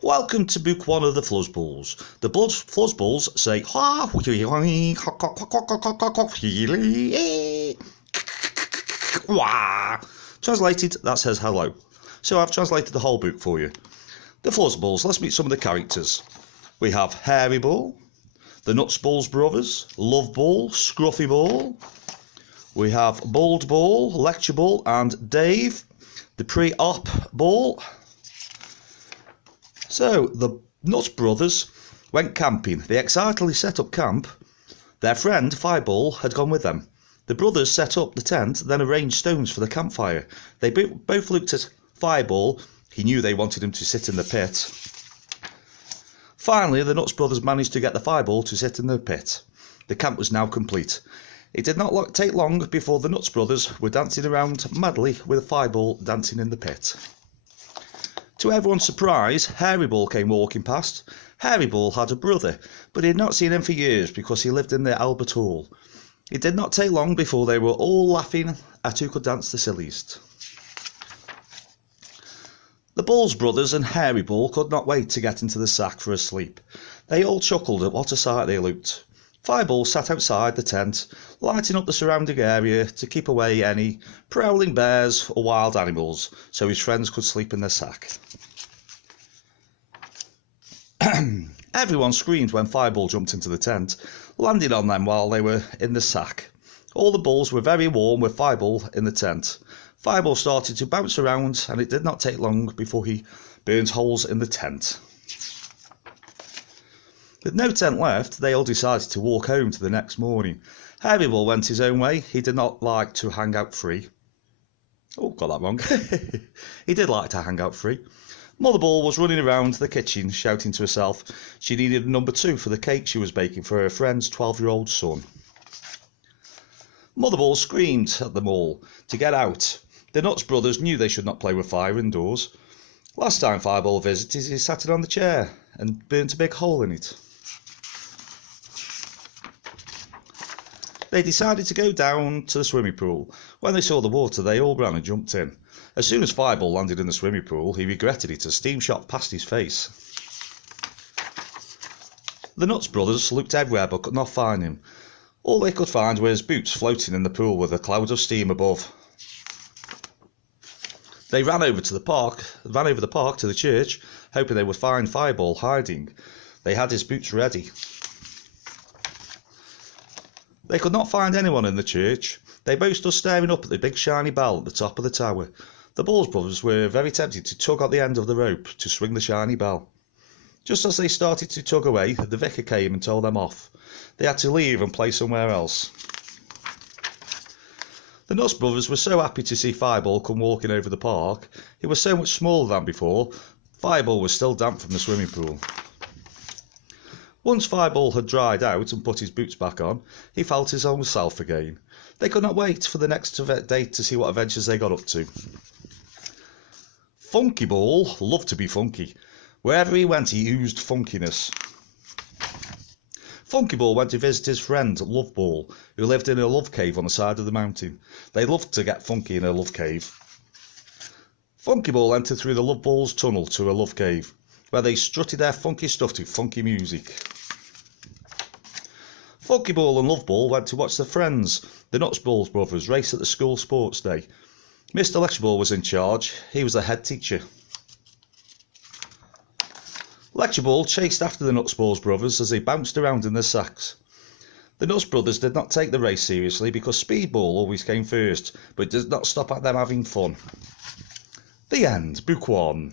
Welcome to book one of the Fluzz Balls. The Fluzz Balls say Translated, that says hello. So I've translated the whole book for you. The Fluzz Balls, let's meet some of the characters. We have Hairy Ball, the Nuts Balls brothers, Love Ball, Scruffy Ball. We have Bald Ball, Lecture Ball, and Dave, the pre-op ball. So, the Nuts brothers went camping. They excitedly set up camp. Their friend, Fireball, had gone with them. The brothers set up the tent, then arranged stones for the campfire. They both looked at Fireball. He knew they wanted him to sit in the pit. Finally, the Nuts brothers managed to get the Fireball to sit in the pit. The camp was now complete. It did not take long before the Nuts brothers were dancing around madly with a Fireball dancing in the pit. To everyone's surprise, Hairy Ball came walking past. Hairy Ball had a brother, but he had not seen him for years because he lived in the Albert Hall. It did not take long before they were all laughing at who could dance the silliest. The Balls brothers and Hairy Ball could not wait to get into the sack for a sleep. They all chuckled at what a sight they looked. Fireball sat outside the tent, lighting up the surrounding area to keep away any prowling bears or wild animals, so his friends could sleep in their sack. Everyone screamed when Fireball jumped into the tent, landing on them while they were in the sack. All the balls were very warm with Fireball in the tent. Fireball started to bounce around, and it did not take long before he burned holes in the tent. With no tent left, they all decided to walk home to the next morning. Hairy Ball went his own way. He did not like to hang out free. Oh, got that wrong. He did like to hang out free. Mother Ball was running around the kitchen, shouting to herself she needed a number 2 for the cake she was baking for her friend's 12-year-old son. Mother Ball screamed at them all to get out. The Nuts brothers knew they should not play with fire indoors. Last time Fireball visited, he sat it on the chair and burnt a big hole in it. They decided to go down to the swimming pool. When they saw the water, they all ran and jumped in. As soon as Fireball landed in the swimming pool, he regretted it as steam shot past his face. The Nuts brothers looked everywhere but could not find him. All they could find were his boots floating in the pool with a cloud of steam above. They ran over the park to the church, hoping they would find Fireball hiding. They had his boots ready. They could not find anyone in the church. They both stood staring up at the big shiny bell at the top of the tower. The Balls brothers were very tempted to tug at the end of the rope to swing the shiny bell. Just as they started to tug away, the vicar came and told them off. They had to leave and play somewhere else. The Nuts brothers were so happy to see Fireball come walking over the park. He was so much smaller than before. Fireball was still damp from the swimming pool. Once Fireball had dried out and put his boots back on, he felt his own self again. They could not wait for the next day to see what adventures they got up to. Funky Ball loved to be funky. Wherever he went, he oozed funkiness. Funky Ball went to visit his friend Love Ball, who lived in a love cave on the side of the mountain. They loved to get funky in a love cave. Funky Ball entered through the Love Ball's tunnel to a love cave, where they strutted their funky stuff to funky music. Funky Ball and Love Ball went to watch their friends, the Nuts Balls brothers, race at the school sports day. Mr. Lecture Ball was in charge. He was the head teacher. Lecture Ball chased after the Nuts Balls brothers as they bounced around in their sacks. The Nuts brothers did not take the race seriously because Speedball always came first, but it did not stop at them having fun. The end. Book 1.